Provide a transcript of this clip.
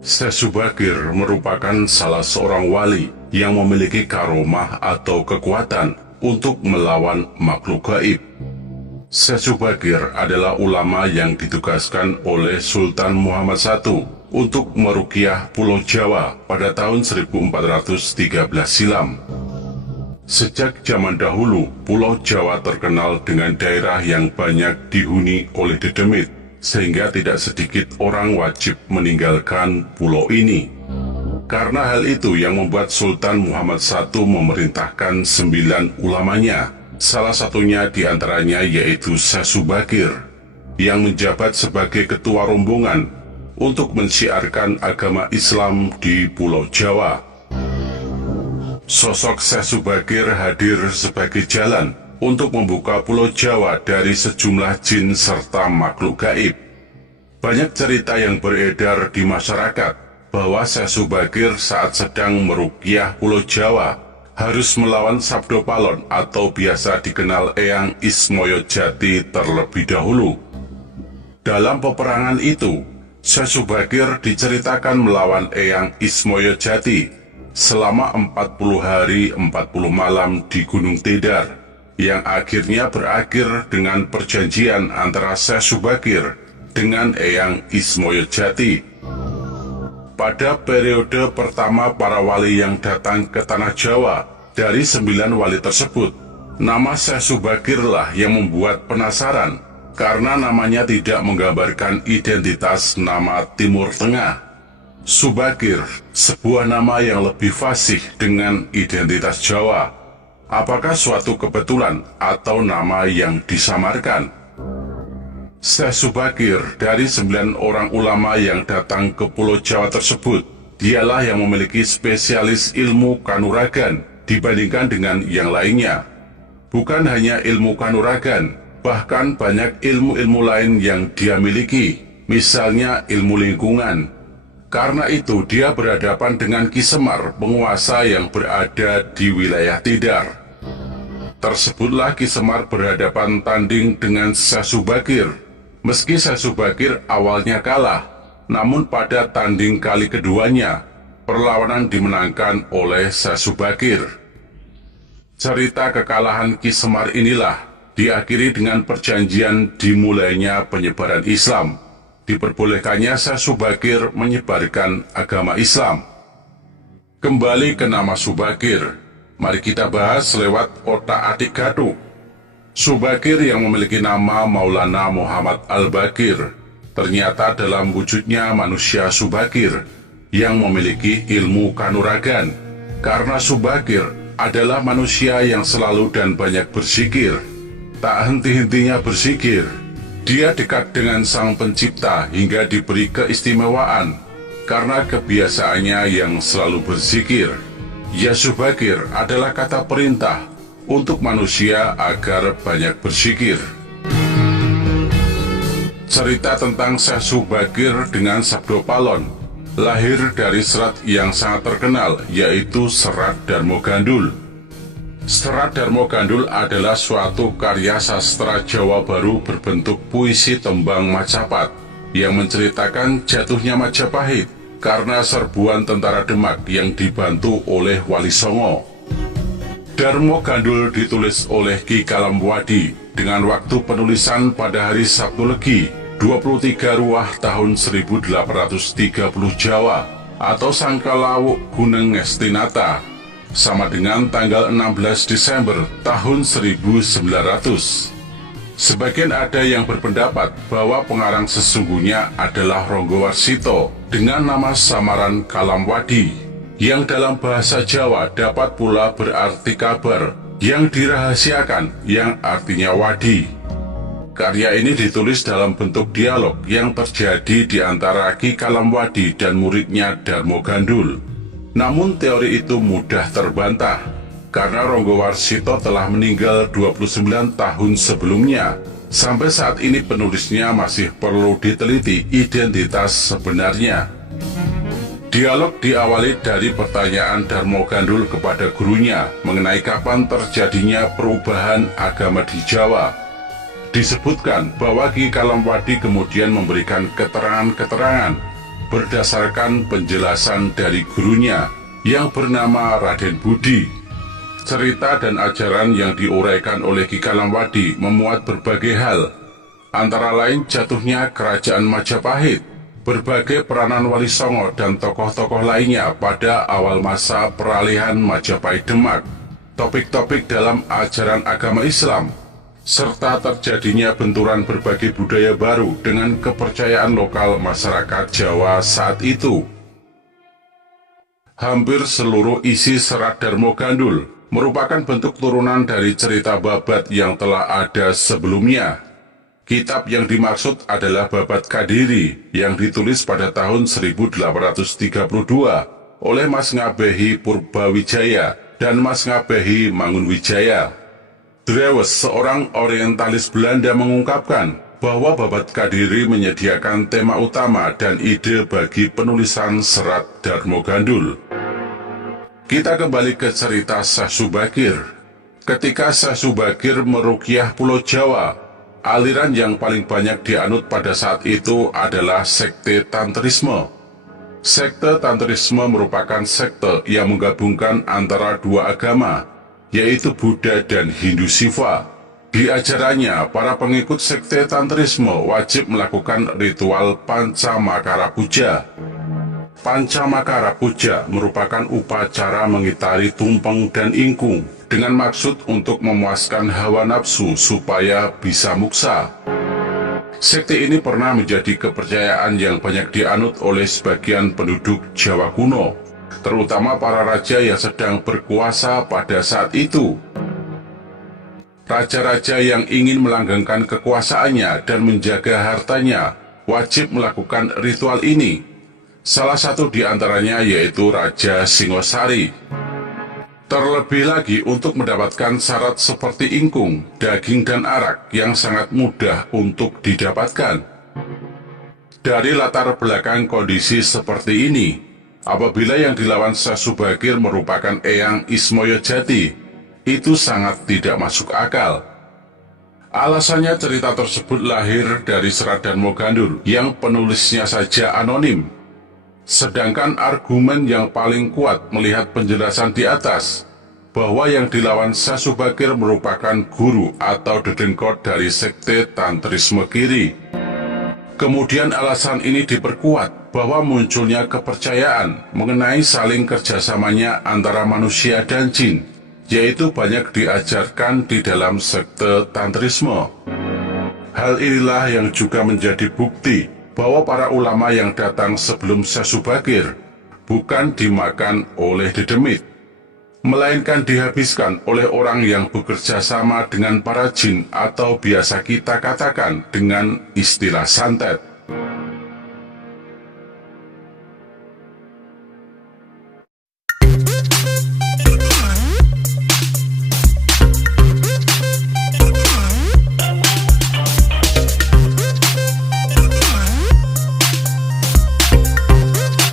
Syekh Subagir merupakan salah seorang wali yang memiliki karomah atau kekuatan untuk melawan makhluk gaib. Syekh Subagir adalah ulama yang ditugaskan oleh Sultan Muhammad I untuk meruqyah Pulau Jawa pada tahun 1413 silam. Sejak zaman dahulu, Pulau Jawa terkenal dengan daerah yang banyak dihuni oleh dedemit, sehingga tidak sedikit orang wajib meninggalkan pulau ini. Karena hal itu yang membuat Sultan Muhammad I memerintahkan 9 ulamanya, salah satunya diantaranya yaitu Syekh Subagir, yang menjabat sebagai ketua rombongan untuk mensiarkan agama Islam di Pulau Jawa. Sosok Syekh Subagir hadir sebagai jalan untuk membuka Pulau Jawa dari sejumlah jin serta makhluk gaib. Banyak cerita yang beredar di masyarakat bahwa Syekh Subagir saat sedang meruqyah Pulau Jawa harus melawan Sabdo Palon atau biasa dikenal Eyang Ismoyo Jati terlebih dahulu. Dalam peperangan itu, Syekh Subagir diceritakan melawan Eyang Ismoyo Jati selama 40 hari 40 malam di Gunung Tidar, yang akhirnya berakhir dengan perjanjian antara Syekh Subagir dengan Eyang Ismoyo Jati. Pada periode pertama para wali yang datang ke Tanah Jawa, dari 9 wali tersebut, nama Syekh Subagirlah yang membuat penasaran, karena namanya tidak menggambarkan identitas nama Timur Tengah. Subagir, sebuah nama yang lebih fasih dengan identitas Jawa. Apakah suatu kebetulan atau nama yang disamarkan? Syekh Subagir dari 9 orang ulama yang datang ke Pulau Jawa tersebut, dialah yang memiliki spesialis ilmu kanuragan dibandingkan dengan yang lainnya. Bukan hanya ilmu kanuragan, bahkan banyak ilmu-ilmu lain yang dia miliki, misalnya ilmu lingkungan. Karena itu dia berhadapan dengan Ki Semar, penguasa yang berada di wilayah Tidar. Tersebutlah Ki Semar berhadapan tanding dengan Syekh Subagir. Meski Syekh Subagir awalnya kalah, namun pada tanding kali keduanya, perlawanan dimenangkan oleh Syekh Subagir. Cerita kekalahan Ki Semar inilah diakhiri dengan perjanjian dimulainya penyebaran Islam. Diperbolehkannya Syekh Subagir menyebarkan agama Islam. Kembali ke nama Subagir, mari kita bahas lewat otak-atik gaduh. Subagir yang memiliki nama Maulana Muhammad Al-Bagir, ternyata dalam wujudnya manusia Subagir yang memiliki ilmu kanuragan. Karena Subagir adalah manusia yang selalu dan banyak berzikir, tak henti-hentinya berzikir. Dia dekat dengan Sang Pencipta hingga diberi keistimewaan karena kebiasaannya yang selalu berzikir. Ya Subagir adalah kata perintah untuk manusia agar banyak berzikir. Cerita tentang Syekh Subagir dengan Sabdo Palon lahir dari serat yang sangat terkenal, yaitu Serat Darmo Gandul. Serat Darmo Gandul adalah suatu karya sastra Jawa baru berbentuk puisi tembang Macapat yang menceritakan jatuhnya Majapahit karena serbuan tentara Demak yang dibantu oleh Wali Songo. Darmo Gandul ditulis oleh Ki Kalamwadi dengan waktu penulisan pada hari Sabtu Legi 23 Ruah tahun 1830 Jawa atau Sangkalawuk Guneng Ngestinata, sama dengan tanggal 16 Desember tahun 1900. Sebagian ada yang berpendapat bahwa pengarang sesungguhnya adalah Ronggo Warsito dengan nama samaran Kalamwadi, yang dalam bahasa Jawa dapat pula berarti kabar yang dirahasiakan, yang artinya wadi. Karya ini ditulis dalam bentuk dialog yang terjadi di antara Ki Kalamwadi dan muridnya Darmo Gandul. Namun teori itu mudah terbantah, karena Ronggo Warsito telah meninggal 29 tahun sebelumnya. Sampai saat ini penulisnya masih perlu diteliti identitas sebenarnya. Dialog diawali dari pertanyaan Darmo Gandul kepada gurunya mengenai kapan terjadinya perubahan agama di Jawa. Disebutkan bahwa Ki Kalamwadi kemudian memberikan keterangan-keterangan berdasarkan penjelasan dari gurunya yang bernama Raden Budi. Cerita dan ajaran yang diuraikan oleh Ki Kalamwadi memuat berbagai hal, antara lain jatuhnya Kerajaan Majapahit, berbagai peranan Wali Songo dan tokoh-tokoh lainnya pada awal masa peralihan Majapahit Demak, topik-topik dalam ajaran agama Islam, serta terjadinya benturan berbagai budaya baru dengan kepercayaan lokal masyarakat Jawa saat itu. Hampir seluruh isi serat Darmo Gandul merupakan bentuk turunan dari cerita Babat yang telah ada sebelumnya. Kitab yang dimaksud adalah Babat Kadiri yang ditulis pada tahun 1832 oleh Mas Ngabehi Purbawijaya dan Mas Ngabehi Mangunwijaya. Drewes, seorang orientalis Belanda, mengungkapkan bahwa Babat Kadiri menyediakan tema utama dan ide bagi penulisan serat Darmo Gandul. Kita kembali ke cerita Syekh Subakir. Ketika Syekh Subakir meruqyah Pulau Jawa, aliran yang paling banyak dianut pada saat itu adalah sekte Tantrisme. Sekte Tantrisme merupakan sekte yang menggabungkan antara dua agama, yaitu Buddha dan Hindu Siva. Di ajarannya, para pengikut sekte Tantrisme wajib melakukan ritual Pancamakara Puja. Pancamakara Puja merupakan upacara mengitari tumpeng dan ingkung dengan maksud untuk memuaskan hawa nafsu supaya bisa muksa. Sekte ini pernah menjadi kepercayaan yang banyak dianut oleh sebagian penduduk Jawa kuno, terutama para raja yang sedang berkuasa pada saat itu. Raja-raja yang ingin melanggengkan kekuasaannya dan menjaga hartanya wajib melakukan ritual ini. Salah satu di antaranya yaitu Raja Singosari. Terlebih lagi untuk mendapatkan syarat seperti ingkung, daging dan arak yang sangat mudah untuk didapatkan. Dari latar belakang kondisi seperti ini, apabila yang dilawan Syekh Subakir merupakan Eyang Ismoyo Jati, itu sangat tidak masuk akal. Alasannya cerita tersebut lahir dari serat Darmo Gandul yang penulisnya saja anonim. Sedangkan argumen yang paling kuat melihat penjelasan di atas, bahwa yang dilawan Syekh Subakir merupakan guru atau dedengkot dari sekte Tantrisme kiri. Kemudian alasan ini diperkuat bahwa munculnya kepercayaan mengenai saling kerjasamanya antara manusia dan jin, yaitu banyak diajarkan di dalam sekte Tantrisme. Hal inilah yang juga menjadi bukti bahwa para ulama yang datang sebelum Syekh Subakir bukan dimakan oleh dedemit, melainkan dihabiskan oleh orang yang bekerja sama dengan para jin atau biasa kita katakan dengan istilah santet.